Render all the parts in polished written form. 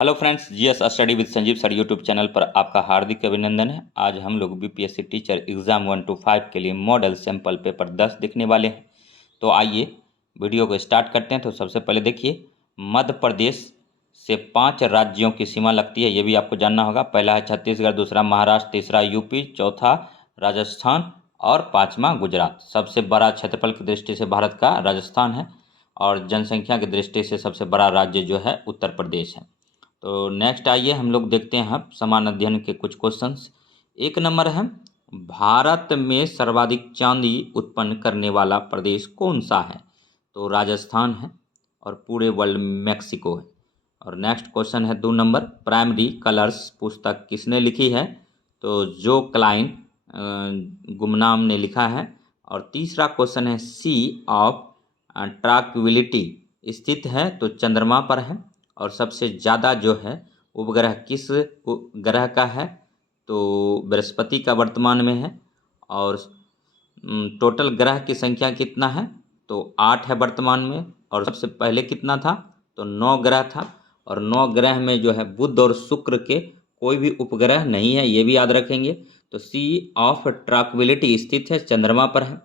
Hello friends, GS study with Sanjeev sir YouTube channel पर आपका हार्दिक अभिनंदन है। आज हम लोग बीपीएससी टीचर एग्ज़ाम 1 to 5 के लिए मॉडल सैंपल पेपर 10 देखने वाले हैं। तो आइए वीडियो को स्टार्ट करते हैं। तो सबसे पहले देखिए, मध्य प्रदेश से 5 राज्यों की सीमा लगती है, ये भी आपको जानना होगा। पहला है छत्तीसगढ़, दूसरा महाराष्ट्र, तीसरा यूपी, चौथा राजस्थान और पाँचवा गुजरात। सबसे बड़ा क्षेत्रफल की दृष्टि से भारत का राजस्थान है और जनसंख्या की दृष्टि से सबसे बड़ा राज्य जो है उत्तर प्रदेश है। तो नेक्स्ट आइए हम लोग देखते हैं अब समान अध्ययन के कुछ क्वेश्चंस। एक नंबर है, भारत में सर्वाधिक चांदी उत्पन्न करने वाला प्रदेश कौन सा है? तो राजस्थान है और पूरे वर्ल्ड मैक्सिको है। और नेक्स्ट क्वेश्चन है 2 नंबर, प्राइमरी कलर्स पुस्तक किसने लिखी है? तो जो क्लाइन गुमनाम ने लिखा है। और तीसरा क्वेश्चन है, सी ऑफ ट्रैंक्विलिटी स्थित है तो चंद्रमा पर है और सबसे ज़्यादा जो है उपग्रह किस ग्रह का है? तो बृहस्पति का वर्तमान में है। और टोटल ग्रह की संख्या कितना है? तो 8 है वर्तमान में। और सबसे पहले कितना था? तो 9 ग्रह था। और 9 ग्रह में जो है बुध और शुक्र के कोई भी उपग्रह नहीं है, ये भी याद रखेंगे। तो सी ऑफ ट्रैंक्विलिटी स्थित है, चंद्रमा पर है।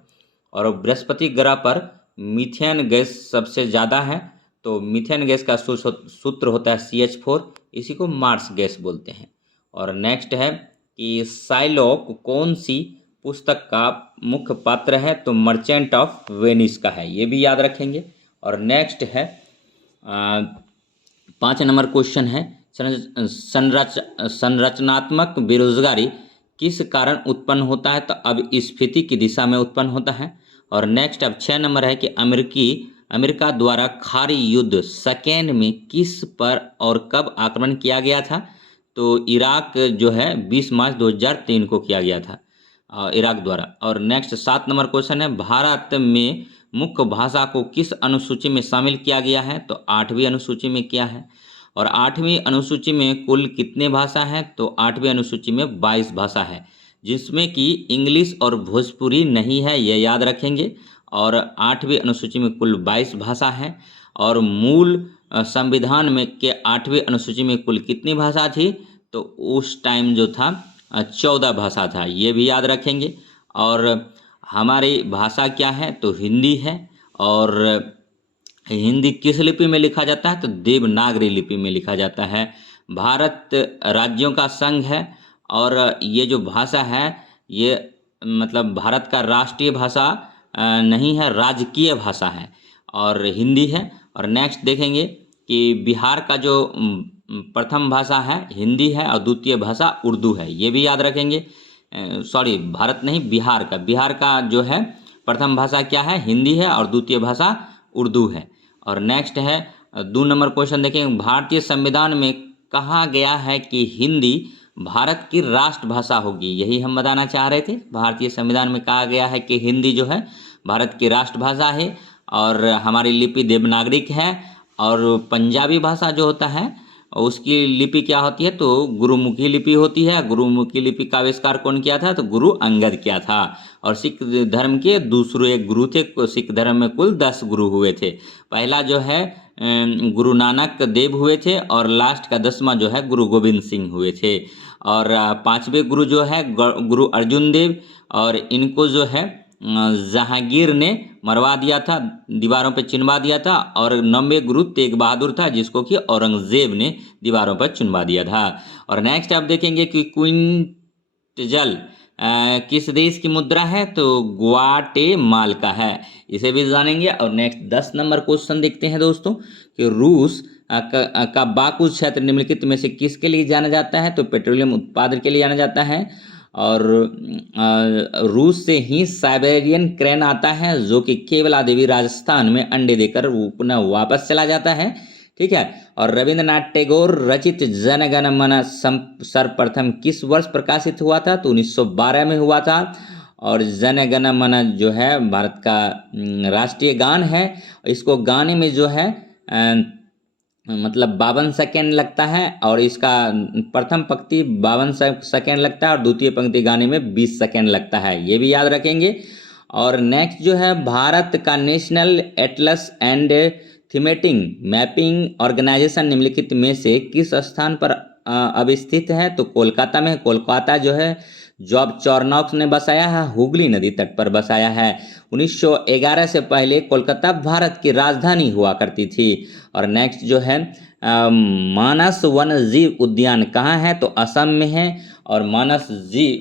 और बृहस्पति ग्रह पर मीथेन गैस सबसे ज़्यादा है, तो मीथेन गैस का सूत्र होता है CH4, इसी को मार्स गैस बोलते हैं। और नेक्स्ट है कि साइलॉक कौन सी पुस्तक का मुख्य पात्र है? तो मर्चेंट ऑफ वेनिस का है, ये भी याद रखेंगे। और नेक्स्ट है 5 नंबर क्वेश्चन है, संरचनात्मक बेरोजगारी किस कारण उत्पन्न होता है? तो अब स्फीति की दिशा में उत्पन्न होता है। और नेक्स्ट अब 6 नंबर है कि अमेरिका द्वारा खाड़ी युद्ध सेकेंड में किस पर और कब आक्रमण किया गया था? तो इराक जो है 20 मार्च 2003 को किया गया था इराक द्वारा। और नेक्स्ट 7 नंबर क्वेश्चन है, भारत में मुख्य भाषा को किस अनुसूची में शामिल किया गया है? तो 8वीं अनुसूची में किया है। और 8वीं अनुसूची में कुल कितने भाषा हैं? तो 8वीं अनुसूची में 22 भाषा है, जिसमें कि इंग्लिश और भोजपुरी नहीं है, ये याद रखेंगे। और 8वीं अनुसूची में कुल 22 भाषा है। और मूल संविधान में के 8वीं अनुसूची में कुल कितनी भाषा थी? तो उस टाइम जो था 14 भाषा था, ये भी याद रखेंगे। और हमारी भाषा क्या है? तो हिंदी है। और हिंदी किस लिपि में लिखा जाता है? तो देवनागरी लिपि में लिखा जाता है। भारत राज्यों का संघ है और ये जो भाषा है ये मतलब भारत का राष्ट्रीय भाषा नहीं है, राजकीय भाषा है और हिंदी है। और नेक्स्ट देखेंगे कि बिहार का जो प्रथम भाषा है हिंदी है और द्वितीय भाषा उर्दू है, ये भी याद रखेंगे। सॉरी, भारत नहीं, बिहार का जो है प्रथम भाषा क्या है? हिंदी है और द्वितीय भाषा उर्दू है। और नेक्स्ट है 2 नंबर क्वेश्चन देखेंगे, भारतीय संविधान में कहा गया है कि हिंदी भारत की राष्ट्रभाषा होगी? यही हम बताना चाह रहे थे। भारतीय संविधान में कहा गया है कि हिंदी जो है भारत की राष्ट्रभाषा है और हमारी लिपि देवनागरिक है। और पंजाबी भाषा जो होता है उसकी लिपि क्या होती है? तो गुरुमुखी लिपि होती है। गुरुमुखी लिपि का आविष्कार कौन किया था? तो गुरु अंगद किया था। और सिख धर्म के दूसरे गुरु थे, सिख धर्म में कुल 10 गुरु हुए थे। पहला जो है गुरु नानक देव हुए थे और लास्ट का 10वां जो है गुरु गोविंद सिंह हुए थे। और 5वें गुरु जो है गुरु अर्जुन देव, और इनको जो है जहांगीर ने मरवा दिया था, दीवारों पर चिनवा दिया था। और 9वें गुरु तेग बहादुर था, जिसको कि औरंगजेब ने दीवारों पर चुनवा दिया था। और नेक्स्ट आप देखेंगे कि क्विंटजल किस देश की मुद्रा है? तो ग्वाटेमाला है, इसे भी जानेंगे। और नेक्स्ट 10 नंबर क्वेश्चन देखते हैं दोस्तों कि रूस का बाकू क्षेत्र निम्नलिखित में से किसके लिए जाना जाता है? तो पेट्रोलियम उत्पादन के लिए जाना जाता है। और रूस से ही साइबेरियन क्रेन आता है, जो कि केवला देवी राजस्थान में अंडे देकर पुनः वापस चला जाता है। ठीक है। और रविंद्रनाथ टैगोर रचित जन गण मन सर्वप्रथम किस वर्ष प्रकाशित हुआ था? तो 1912 में हुआ था। और जन गण मन जो है भारत का राष्ट्रीय गान है। इसको गाने में जो है मतलब 52 सेकेंड लगता है और इसका प्रथम पंक्ति 52 सेकेंड लगता है और द्वितीय पंक्ति गाने में 20 सेकेंड लगता है, ये भी याद रखेंगे। और नेक्स्ट जो है भारत का national atlas and thematic mapping organisation निम्नलिखित में से किस स्थान पर अवस्थित है? तो कोलकाता में। कोलकाता जो है जॉब चॉर्नॉक्स ने बसाया है, हुगली नदी तट पर बसाया है। 1911 से पहले कोलकाता भारत की राजधानी हुआ करती थी। और नेक्स्ट जो है मानस वन्य जीव उद्यान कहाँ है? तो असम में है। और मानस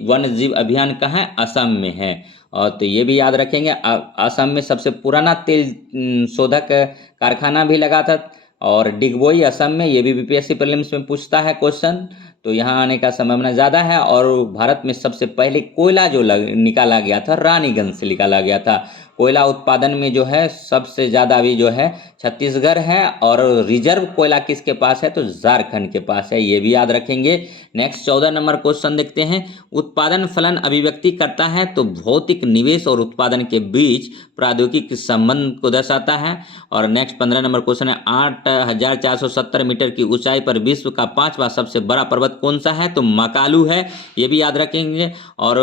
वन्य जीव अभियान कहाँ है? असम में है। और तो ये भी याद रखेंगे, असम में सबसे पुराना तेल शोधक कारखाना भी लगा था। और डिगबोई असम में, ये भी बीपीएससी प्रीलिम्स में पूछता है क्वेश्चन, तो यहाँ आने का संभावना ज़्यादा है। और भारत में सबसे पहले कोयला जो निकाला गया था रानीगंज से निकाला गया था। कोयला उत्पादन में जो है सबसे ज़्यादा अभी जो है छत्तीसगढ़ है। और रिजर्व कोयला किसके पास है? तो झारखंड के पास है, ये भी याद रखेंगे। नेक्स्ट 14 नंबर क्वेश्चन देखते हैं। उत्पादन फलन अभिव्यक्ति करता है तो भौतिक निवेश और उत्पादन के बीच प्रौद्योगिकी संबंध को दर्शाता है। और नेक्स्ट 15 नंबर क्वेश्चन है 8,470 मीटर की ऊंचाई पर विश्व का 5वां सबसे बड़ा पर्वत कौन सा है? तो मकालू है, ये भी याद रखेंगे। और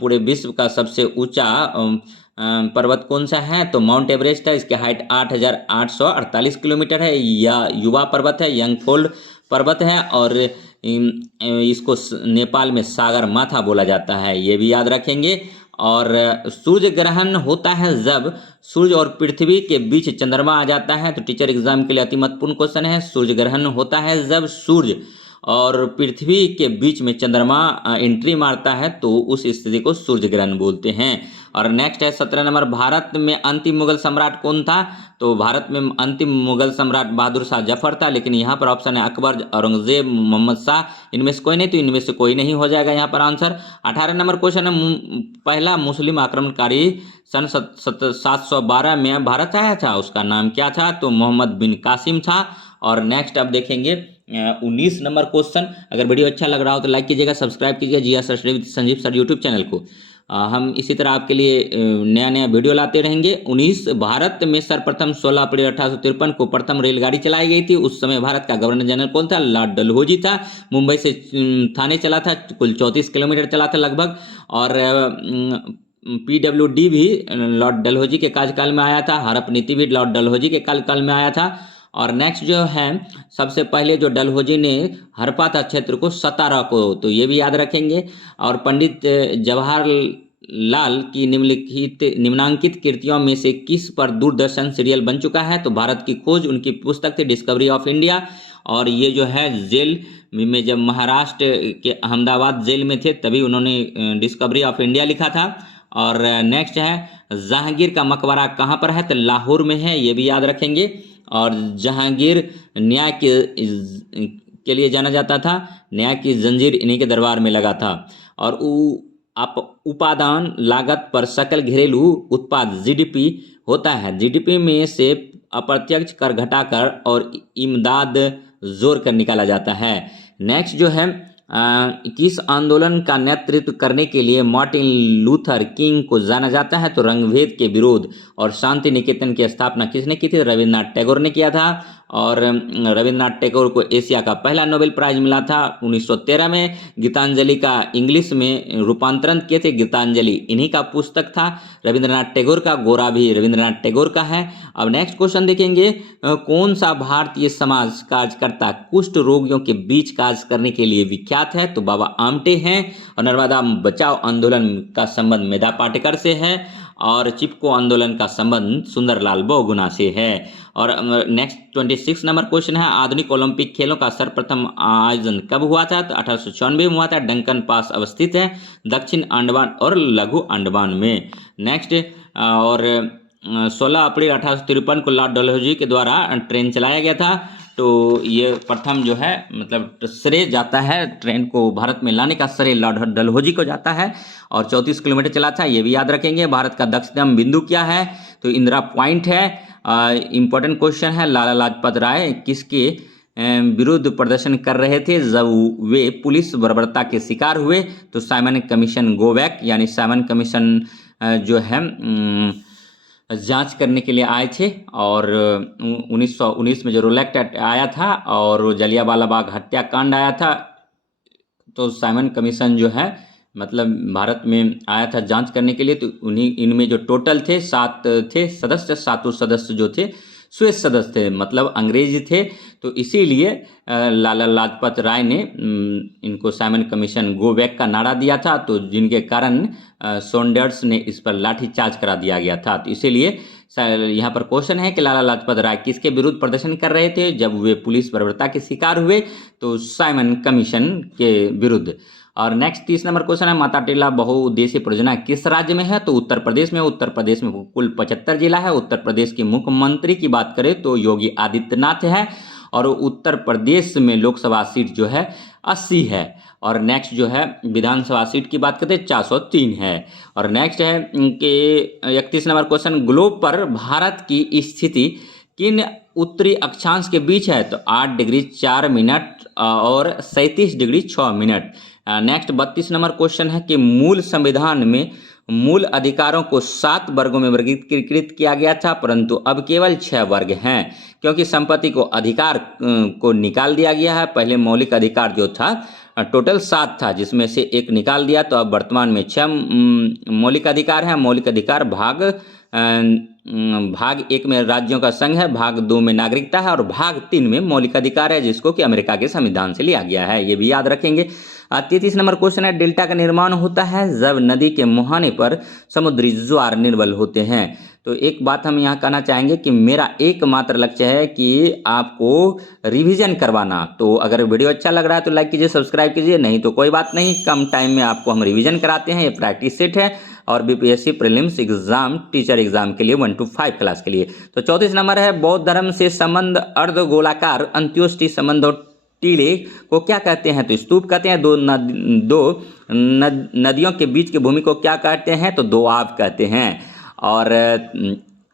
पूरे विश्व का सबसे ऊंचा पर्वत कौन सा है? तो माउंट एवरेस्ट है, इसकी हाइट 8,848 किलोमीटर है। या युवा पर्वत है, यंगफोल्ड पर्वत है। और इसको नेपाल में सागर माथा बोला जाता है, ये भी याद रखेंगे। और सूर्य ग्रहण होता है जब सूर्य और पृथ्वी के बीच चंद्रमा आ जाता है। तो टीचर एग्जाम के लिए अति महत्वपूर्ण क्वेश्चन है। सूर्य ग्रहण होता है जब सूर्य और पृथ्वी के बीच में चंद्रमा एंट्री मारता है, तो उस स्थिति को सूर्य ग्रहण बोलते हैं। और नेक्स्ट है 17 नंबर, भारत में अंतिम मुगल सम्राट कौन था? तो भारत में अंतिम मुगल सम्राट बहादुर शाह जफर था। लेकिन यहाँ पर ऑप्शन है अकबर, औरंगजेब, मोहम्मद शाह, इनमें से कोई नहीं, तो इनमें से कोई नहीं हो जाएगा यहाँ पर आंसर। 18 नंबर क्वेश्चन है, पहला मुस्लिम आक्रमणकारी सन 712 में भारत आया था, उसका नाम क्या था? तो मोहम्मद बिन कासिम था। और नेक्स्ट अब देखेंगे 19 नंबर क्वेश्चन। अगर वीडियो अच्छा लग रहा हो तो लाइक कीजिएगा, सब्सक्राइब कीजिएगा GS study with Sanjeev sir YouTube channel को। हम इसी तरह आपके लिए नया नया वीडियो लाते रहेंगे। 19, भारत में सर्वप्रथम 16 अप्रैल 1853 को प्रथम रेलगाड़ी चलाई गई थी। उस समय भारत का गवर्नर जनरल कौन था? लॉर्ड डलहौजी था। मुंबई से थाने चला था, कुल 34 किलोमीटर चला था लगभग। और PWD भी लॉर्ड डलहौजी के कार्यकाल में आया था। हड़प नीति भी लॉर्ड डलहौजी के कार्यकाल में आया था। और नेक्स्ट जो है सबसे पहले जो डलहौजी ने हड़पा था क्षेत्र को, सतारा को, तो ये भी याद रखेंगे। और पंडित जवाहरलाल की निम्नांकित कृतियों में से किस पर दूरदर्शन सीरियल बन चुका है? तो भारत की खोज उनकी पुस्तक थी, डिस्कवरी ऑफ इंडिया। और ये जो है जेल में, जब महाराष्ट्र के अहमदाबाद जेल में थे तभी उन्होंने डिस्कवरी ऑफ इंडिया लिखा था। और नेक्स्ट है जहांगीर का मकबरा कहाँ पर है? तो लाहौर में है, ये भी याद रखेंगे। और जहांगीर न्याय के लिए जाना जाता था, न्याय की जंजीर इन्हीं के दरबार में लगा था। और उपादान लागत पर सकल घरेलू उत्पाद जीडीपी होता है। जीडीपी में से अप्रत्यक्ष कर घटाकर और इमदाद जोड़ कर निकाला जाता है। नेक्स्ट जो है किस आंदोलन का नेतृत्व करने के लिए मार्टिन लूथर किंग को जाना जाता है? तो रंगभेद के विरोध और शांति निकेतन की स्थापना किसने की थी? रविन्द्रनाथ टैगोर ने किया था। और रविन्द्रनाथ टैगोर को एशिया का पहला नोबेल प्राइज मिला था 1913 में। गीतांजलि का इंग्लिश में रूपांतरण किए थे, गीतांजलि इन्हीं का पुस्तक था। रविन्द्रनाथ टैगोर का गोरा भी रविन्द्रनाथ टैगोर का है। अब नेक्स्ट क्वेश्चन देखेंगे, कौन सा भारतीय समाज कार्यकर्ता कुष्ठ रोगियों के बीच कार्य करने के लिए विख्यात है? तो बाबा आमटे हैं। और नर्मदा बचाओ आंदोलन का संबंध मेधा पाटेकर से है। और चिपको आंदोलन का संबंध सुंदरलाल बहुगुणा से है। और नेक्स्ट 26 नंबर क्वेश्चन है, आधुनिक ओलंपिक खेलों का सर्वप्रथम आयोजन कब हुआ था? तो 1896 में हुआ था। डंकन पास अवस्थित है दक्षिण अंडमान और लघु अंडमान में। नेक्स्ट और 16 अप्रैल 1853 को लॉर्ड डलहौजी के द्वारा ट्रेन चलाया गया था। तो ये प्रथम जो है मतलब श्रेय जाता है ट्रेन को भारत में लाने का श्रेय लॉर्ड डलहौजी को जाता है। और 34 किलोमीटर चला था, ये भी याद रखेंगे। भारत का दक्षिणतम बिंदु क्या है? तो इंदिरा पॉइंट है। इंपॉर्टेंट क्वेश्चन है, लाला लाजपत राय किसके विरुद्ध प्रदर्शन कर रहे थे जब वे पुलिस बर्बरता के शिकार हुए? तो साइमन कमीशन गो बैक, यानी साइमन कमीशन जो है जांच करने के लिए आए थे। और 1919 में जो रोलैक्ट एक्ट आया था और जलियांवाला बाग हत्याकांड आया था, तो साइमन कमीशन जो है मतलब भारत में आया था जांच करने के लिए। तो उन्हीं इनमें जो टोटल थे 7 थे सदस्य, 7 सदस्य जो थे स्वेत सदस्य थे, मतलब अंग्रेज थे। तो इसीलिए लाला लाजपत राय ने इनको साइमन कमीशन गो बैक का नारा दिया था, तो जिनके कारण सॉन्डर्स ने इस पर लाठीचार्ज करा दिया गया था। तो इसीलिए यहाँ पर क्वेश्चन है कि लाला लाजपत राय किसके विरुद्ध प्रदर्शन कर रहे थे जब वे पुलिस बर्बरता के शिकार हुए? तो साइमन कमीशन के विरुद्ध। और नेक्स्ट 30 नंबर क्वेश्चन है, माता टीला बहुउद्देशीय परियोजना किस राज्य में है? तो उत्तर प्रदेश में। उत्तर प्रदेश में कुल 75 जिला है। उत्तर प्रदेश के मुख्यमंत्री की बात करें तो योगी आदित्यनाथ है, और उत्तर प्रदेश में लोकसभा सीट जो है 80 है। और नेक्स्ट जो है विधानसभा सीट की बात करते हैं 403 है। और नेक्स्ट है कि 31 नंबर क्वेश्चन, ग्लोब पर भारत की स्थिति किन उत्तरी अक्षांश के बीच है? तो 8 डिग्री 4 मिनट और 37 degree 6 minute. Next 32 number question है कि मूल संविधान में मूल अधिकारों को 7 वर्गों में वर्गीकृत किया गया था, परंतु अब केवल 6 वर्ग हैं, क्योंकि संपत्ति को अधिकार को निकाल दिया गया है। पहले मौलिक अधिकार जो था टोटल 7 था, जिसमें से एक निकाल दिया, तो अब वर्तमान में 6 मौलिक अधिकार हैं। मौलिक अधिकार भाग 1 में राज्यों का संघ है, भाग 2 में नागरिकता है, और भाग 3 में मौलिक अधिकार है, जिसको कि अमेरिका के संविधान से लिया गया है। ये भी याद रखेंगे। 33 नंबर क्वेश्चन है, डेल्टा का निर्माण होता है जब नदी के मुहाने पर समुद्री ज्वार निर्बल होते हैं। तो एक बात हम यहाँ कहना चाहेंगे कि मेरा एकमात्र लक्ष्य है कि आपको रिवीजन करवाना। तो अगर वीडियो अच्छा लग रहा है तो लाइक कीजिए, सब्सक्राइब कीजिए, नहीं तो कोई बात नहीं, कम टाइम में आपको हम रिवीजन कराते हैं। ये प्रैक्टिस सेट है और BPSC prelims exam teacher exam के लिए 1 to 5 क्लास के लिए। तो 34 नंबर है, बौद्ध धर्म से संबंध अर्धगोलाकार अंत्योष्टि संबंध टीले को क्या कहते हैं? तो स्तूप कहते हैं। दो नदियों के बीच की भूमि को क्या कहते हैं? तो दोआब कहते हैं। और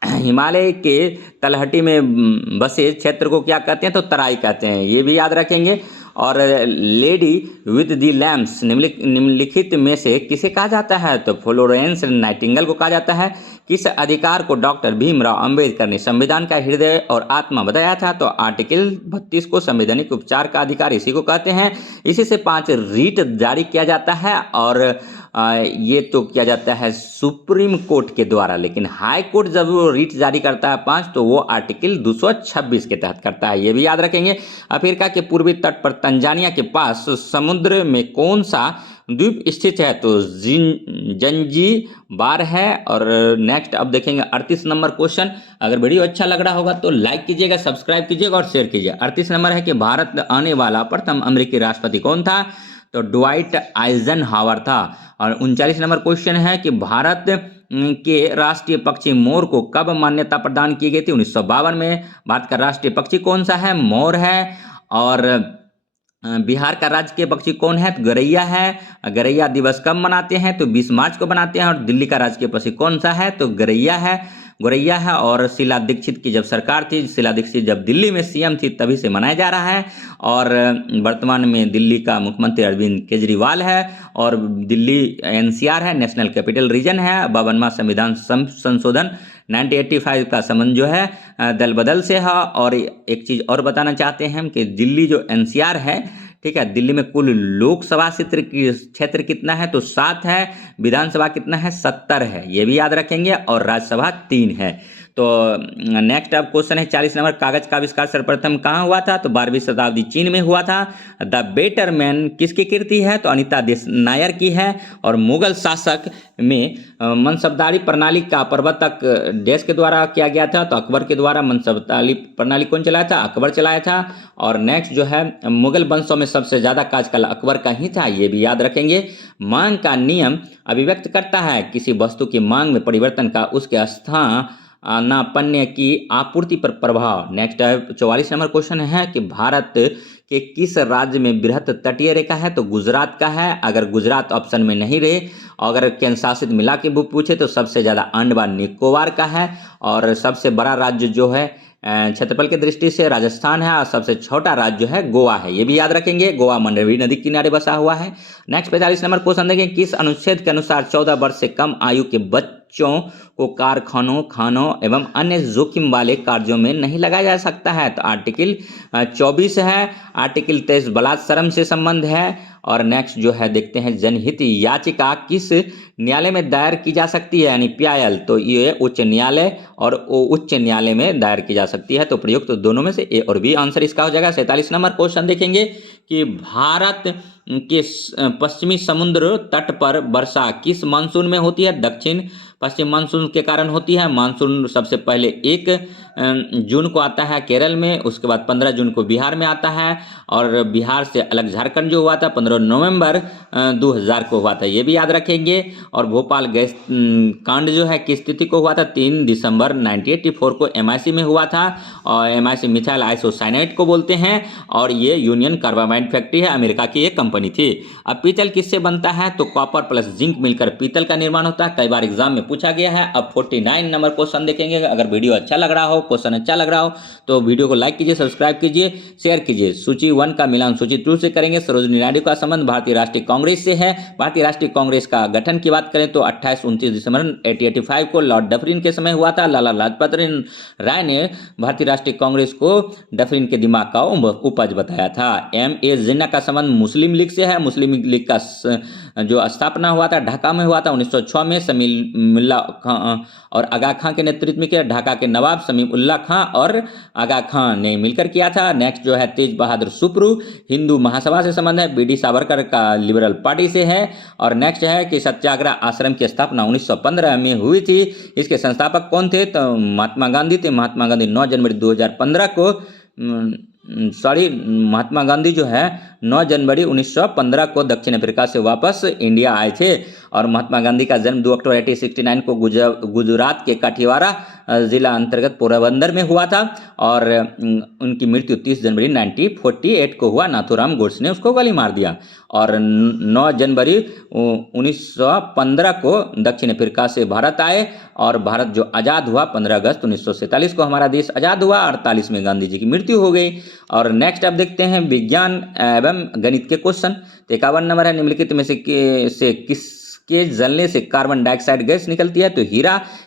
हिमालय के तलहटी में बसे क्षेत्र को क्या कहते हैं? तो तराई कहते हैं। ये भी याद रखेंगे। और लेडी विद दी लैम्प्स निम्नलिखित में से किसे कहा जाता है? तो फ्लोरेंस नाइटिंगेल को कहा जाता है। किस अधिकार को डॉक्टर भीमराव अंबेडकर ने संविधान का हृदय और आत्मा बताया था? तो आर्टिकल 32 को संवैधानिक उपचार का अधिकार इसी को कहते हैं। इसी से 5 रीट जारी किया जाता है, और ये तो किया जाता है सुप्रीम कोर्ट के द्वारा, लेकिन हाई कोर्ट जब वो रीट जारी करता है 5, तो वो आर्टिकल 226 के तहत करता है। ये भी याद रखेंगे। अफ्रीका के पूर्वी तट पर तंजानिया के पास समुद्र में कौन सा द्वीप स्थित है? तो जंजीबार है। और नेक्स्ट अब देखेंगे 38 नंबर क्वेश्चन। अगर वीडियो अच्छा लग रहा होगा तो लाइक कीजिएगा, सब्सक्राइब कीजिएगा और शेयर कीजिए। 38 नंबर है कि भारत आने वाला प्रथम अमेरिकी राष्ट्रपति कौन था? तो ड्वाइट आइजनहावर था। और 39 नंबर क्वेश्चन है कि भारत के राष्ट्रीय पक्षी मोर को कब मान्यता प्रदान की गई थी? 1952 में। भारत का राष्ट्रीय पक्षी कौन सा है? मोर है। और बिहार का राजकीय पक्षी कौन है? तो गौरैया है। गौरैया दिवस कब मनाते हैं? तो 20 मार्च को मनाते हैं। और दिल्ली का राजकीय पक्षी कौन सा है? तो गौरैया है। और शीला दीक्षित की जब सरकार थी, शीला दीक्षित जब दिल्ली में सीएम थी, तभी से मनाया जा रहा है। और वर्तमान में दिल्ली का मुख्यमंत्री अरविंद केजरीवाल है। और दिल्ली एनसीआर है, नेशनल कैपिटल रीजन है। 52वां संविधान संशोधन 1985 का संबंध जो है दल बदल से है। और एक चीज़ और बताना चाहते हैं हम कि दिल्ली जो एनसीआर है, ठीक है, दिल्ली में कुल लोकसभा क्षेत्र कितना है? तो 7 है। विधानसभा कितना है? 70 है। ये भी याद रखेंगे। और राज्यसभा 3 है। तो नेक्स्ट अब क्वेश्चन है 40 नंबर, कागज का आविष्कार सर्वप्रथम कहाँ हुआ था? तो 12वीं शताब्दी चीन में हुआ था। द बेटर मैन किसकी कृति है? तो अनीता देश नायर की है। और मुगल शासक में मनसबदारी प्रणाली का प्रवर्तक देश के द्वारा किया गया था। तो अकबर के द्वारा मनसबदारी प्रणाली कौन चलाया था? अकबर चलाया था। और नेक्स्ट जो है मुगल वंशों में सबसे ज्यादा कार्यकाल अकबर का ही था। ये भी याद रखेंगे। मांग का नियम अभिव्यक्त करता है किसी वस्तु की मांग में परिवर्तन का उसके स्थानापन्न की आपूर्ति पर प्रभाव। नेक्स्ट 44 नंबर क्वेश्चन है कि भारत के किस राज्य में बृहत तटीय रेखा है? तो गुजरात का है। अगर गुजरात ऑप्शन में नहीं रहे, अगर केंद्र शासित मिला के पूछे तो सबसे ज्यादा अंडमान निकोबार का है। और सबसे बड़ा राज्य जो है क्षेत्रफल की दृष्टि से राजस्थान है। और सबसे छोटा राज्य जो है गोवा है। ये भी याद रखेंगे। गोवा मंडवी नदी किनारे बसा हुआ है। नेक्स्ट 45 नंबर क्वेश्चन देखें, किस अनुच्छेद के अनुसार 14 वर्ष से कम आयु के बच्चों को कारखानों, खानों एवं अन्य जोखिम वाले कार्यों में नहीं लगाया जा सकता है। तो आर्टिकल 24 है। आर्टिकल 23 बलात्सर्म से संबंध है। और नेक्स्ट जो है देखते हैं, जनहित याचिका किस न्यायालय में दायर की जा सकती है, यानी PIL, तो ये उच्च न्यायालय और उच्च न्यायालय में दायर की जा सकती है। तो प्रयुक्त तो दोनों में से A और B आंसर इसका हो जाएगा। 47 नंबर क्वेश्चन देखेंगे कि भारत के पश्चिमी समुद्र तट पर वर्षा किस मानसून में होती है? दक्षिण पश्चिम मानसून के कारण होती है। मानसून सबसे पहले 1 जून को आता है केरल में, उसके बाद 15 जून को बिहार में आता है, और बिहार से अलग झारखंड जो हुआ था 15 नवंबर 2000 को हुआ था, ये भी याद रखेंगे। और भोपाल गैस कांड जो है किस तिथि को हुआ था? 3 दिसंबर 1984 को MIC में हुआ था, और MIC मिथाइल आइसोसाइनेट को बोलते हैं, और ये यूनियन कार्बाइड फैक्ट्री है, अमेरिका की एक कंपनी थी। अब पीतल किससे बनता है? तो कॉपर प्लस जिंक मिलकर पीतल का निर्माण होता है, कई बार एग्जाम में पूछा गया है। अब 49 नंबर क्वेश्चन देखेंगे। अगर वीडियो अच्छा लग रहा हो, क्वेश्चन अच्छा लग रहा हो, तो वीडियो को लाइक कीजिए, सब्सक्राइब कीजिए, शेयर कीजिए। सूची 1 का मिलान सूची 2 से करेंगे। सरोजिनी नायडू का संबंध भारतीय राष्ट्रीय कांग्रेस से है। भारतीय राष्ट्रीय कांग्रेस का गठन की बात करें तो 28-29 दिसंबर 1885 को लॉर्ड डफरिन के समय हुआ था। लाला लाजपत राय ने भारतीय राष्ट्रीय कांग्रेस को डफरिन के दिमाग का उपज बताया था। M.A. जिन्ना का संबंध मुस्लिम लीग से है। मुस्लिम लीग का जो स्थापना हुआ था ढाका में हुआ था 1906 में। समीउल्लाह खां और आगा खां के नेतृत्व में किया। ढाका के नवाब समीउल्लाह खां और आगा खां ने मिलकर किया था। नेक्स्ट जो है तेज बहादुर सुप्रू, हिंदू महासभा से संबंध है। B.D. सावरकर का लिबरल पार्टी से है। और नेक्स्ट है कि सत्याग्रह आश्रम की स्थापना 1915 में हुई थी। इसके संस्थापक कौन थे? तो महात्मा गांधी थे। महात्मा गांधी 9 जनवरी 2015 को महात्मा गांधी जो है 9 जनवरी 1915 को दक्षिण अफ्रीका से वापस इंडिया आए थे। और महात्मा गांधी का जन्म 2 अक्टूबर 1869 को गुजरात के काठीवाड़ा जिला अंतर्गत पोरबंदर में हुआ था। और उनकी मृत्यु 30 जनवरी 1948 को हुआ। नाथूराम गोडसे ने उसको गोली मार दिया। और 9 जनवरी 1915 को दक्षिण अफ्रीका से भारत आए, और भारत जो आज़ाद हुआ 15 अगस्त 1947 को हमारा देश आज़ाद हुआ। 48 में गांधी जी की मृत्यु हो गई। और नेक्स्ट अब देखते हैं विज्ञान एवं गणित के क्वेश्चन। 51 नंबर है, निम्नलिखित में से किसके जलने से कार्बन डाइऑक्साइड गैस निकलती है? तो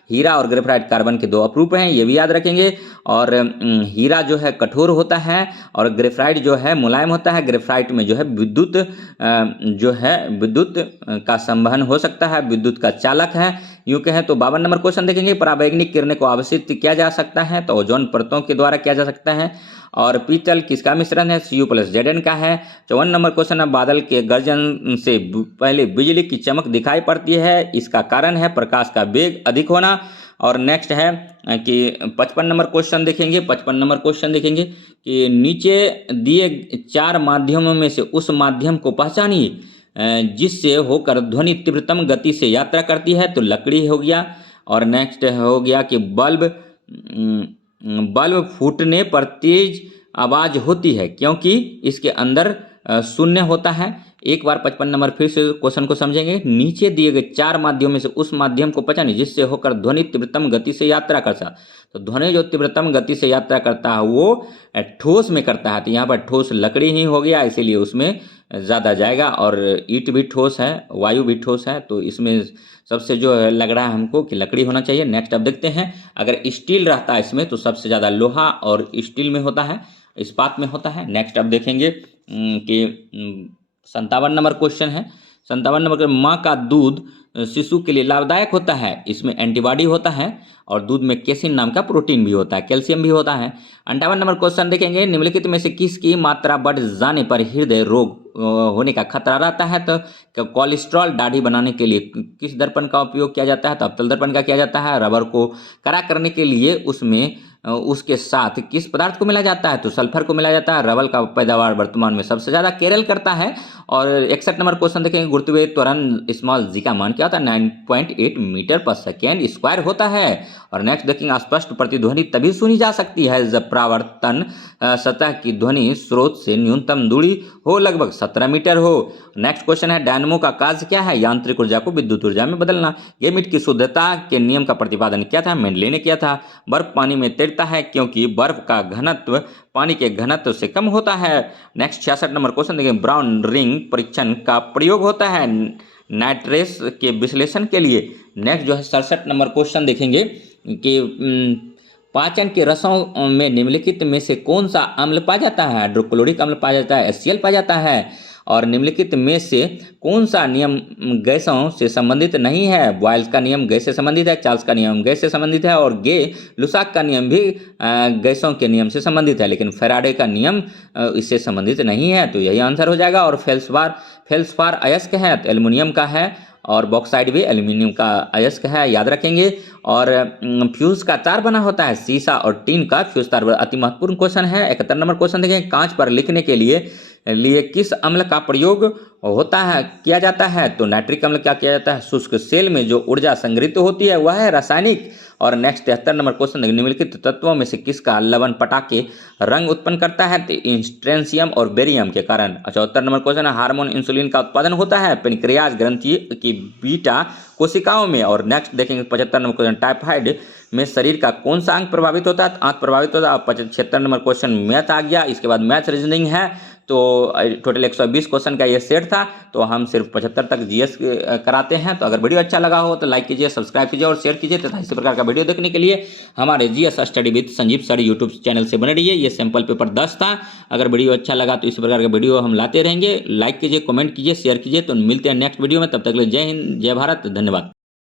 हीरा और ग्रेफाइट कार्बन के 2 अपरूप हैं, ये भी याद रखेंगे। और हीरा जो है कठोर होता है, और ग्रेफाइट जो है मुलायम होता है। ग्रेफाइट में जो है विद्युत का संवहन हो सकता है, विद्युत का चालक है, यूं कहें तो। 52 नंबर क्वेश्चन देखेंगे, पराबैंगनी किरणें को अवशोषित किया जा सकता है? तो ओजोन परतों के द्वारा किया जा सकता है। और पीतल किसका मिश्रण है? Cu+Zn का है। 54 नंबर क्वेश्चन है, बादल के गर्जन से पहले बिजली की चमक दिखाई पड़ती है, इसका कारण है प्रकाश का वेग अधिक होना। और नेक्स्ट है कि 55 नंबर क्वेश्चन देखेंगे। 55 नंबर क्वेश्चन देखेंगे कि नीचे दिए 4 माध्यमों में से उस माध्यम को पहचानिए जिससे होकर ध्वनि तीव्रतम गति से यात्रा करती है। तो लकड़ी हो गया। और नेक्स्ट हो गया कि बल्ब फूटने पर तेज आवाज होती है क्योंकि इसके अंदर शून्य होता है। एक बार 55 नंबर फिर से क्वेश्चन को समझेंगे। नीचे दिए गए 4 माध्यमों में से उस माध्यम को पहचानिए जिससे होकर ध्वनि तीव्रतम गति से यात्रा करता। तो ध्वनि जो तीव्रतम गति से यात्रा करता है वो ठोस में करता है। तो यहाँ पर ठोस लकड़ी ही हो गया, इसीलिए उसमें ज़्यादा जाएगा। और ईंट भी ठोस है, वायु भी ठोस है, तो इसमें सबसे जो लग रहा है हमको कि लकड़ी होना चाहिए। नेक्स्ट अब देखते हैं, अगर स्टील रहता है इसमें तो सबसे ज़्यादा लोहा और स्टील में होता है, इस्पात में होता है। नेक्स्ट अब देखेंगे कि 57 नंबर क्वेश्चन है। 57 नंबर, माँ का दूध शिशु के लिए लाभदायक होता है, इसमें एंटीबॉडी होता है, और दूध में कैसिन नाम का प्रोटीन भी होता है, कैल्शियम भी होता है। 58 नंबर क्वेश्चन देखेंगे, निम्नलिखित में से किसकी मात्रा बढ़ जाने पर हृदय रोग होने का खतरा रहता है? तो कोलेस्ट्रॉल दाढ़ी बनाने के लिए किस दर्पण का उपयोग किया जाता है? तो अवतल दर्पण का किया जाता है। रबर को कड़ा करने के लिए उसमें उसके साथ किस पदार्थ को मिलाया जाता है? तो सल्फर को मिलाया जाता है। रबर का पैदावार वर्तमान में सबसे ज़्यादा केरल करता है। और 61 नंबर क्वेश्चन देखेंगे, गुरुत्वीय त्वरण स्मॉल जी का मान क्या होता है? 9.8 मीटर पर सेकेंड स्क्वायर होता है। और नेक्स्ट देखेंगे, अस्पष्ट प्रतिध्वनि तभी सुनी जा सकती है जब परावर्तन सतह की ध्वनि स्रोत से न्यूनतम दूरी हो, लगभग 17 मीटर हो। नेक्स्ट क्वेश्चन है, डायनमो का कार्य क्या है? यांत्रिक ऊर्जा को विद्युत ऊर्जा में बदलना। गेमिट की शुद्धता के नियम का प्रतिपादन किया था? मेंडले ने किया था। बर्फ पानी में तैरता है क्योंकि बर्फ का घनत्व पानी के घनत्व से कम होता है। नेक्स्ट 66 नंबर क्वेश्चन देखिए, ब्राउन रिंग परीक्षण का प्रयोग होता है नाइट्रेस के विश्लेषण के लिए, नेक्स्ट जो है 67 नंबर क्वेश्चन देखेंगे कि पाचन के रसों में निम्नलिखित में से कौन सा अम्ल पाया जाता है? हाइड्रोक्लोरिक अम्ल पाया जाता है, HCl पाया जाता है। और निम्नलिखित में से कौन सा नियम गैसों से संबंधित नहीं है? बॉयल्स का नियम गैस से संबंधित है, चार्ल्स का नियम गैस से संबंधित है, और लुसाक का नियम भी गैसों के नियम से संबंधित है, लेकिन फैराडे का नियम इससे संबंधित नहीं है। तो यही आंसर हो जाएगा। और फेल्सपार अयस्क है तो एल्युमिनियम का है, और बॉक्साइड भी एल्युमिनियम का अयस्क है, याद रखेंगे। और फ्यूज का तार बना होता है सीसा और टीन का फ्यूज तार। अति महत्वपूर्ण क्वेश्चन है। 71 नंबर क्वेश्चन देखें, कांच पर लिखने के लिए किस अम्ल का प्रयोग किया जाता है? तो नाइट्रिक अम्ल क्या किया जाता है? शुष्क सेल में जो ऊर्जा संग्रहित होती है वह है रासायनिक। और नेक्स्ट 73 नंबर क्वेश्चन देखें, निम्नलिखित तत्वों में से किसका लवण पटाके रंग उत्पन्न करता है? तो इंस्ट्रेंसियम और बेरियम के कारण। 74 नंबर क्वेश्चन है, हार्मोन इंसुलिन का उत्पादन होता है पेनक्रियाज ग्रंथि की बीटा कोशिकाओं में। और नेक्स्ट देखेंगे 75 नंबर क्वेश्चन, टाइफाइड में शरीर का कौन सा अंग प्रभावित होता है? आंत प्रभावित होता है। 75 नंबर क्वेश्चन मैथ आ गया। इसके बाद मैथ रीजनिंग है। तो टोटल 120 क्वेश्चन का ये सेट था। तो हम सिर्फ 75 तक जीएस कराते हैं। तो अगर वीडियो अच्छा लगा हो तो लाइक कीजिए, सब्सक्राइब कीजिए और शेयर कीजिए तथा इसी प्रकार का वीडियो देखने के लिए हमारे GS study with Sanjeev sir YouTube channel से बने रहिए। ये सैंपल पेपर 10 था। अगर वीडियो अच्छा लगा तो इसी प्रकार का वीडियो हम लाते रहेंगे। लाइक कीजिए, कमेंट कीजिए, शेयर कीजिए। तो मिलते हैं नेक्स्ट वीडियो में। तब तक के लिए जय हिंद, जय भारत, धन्यवाद।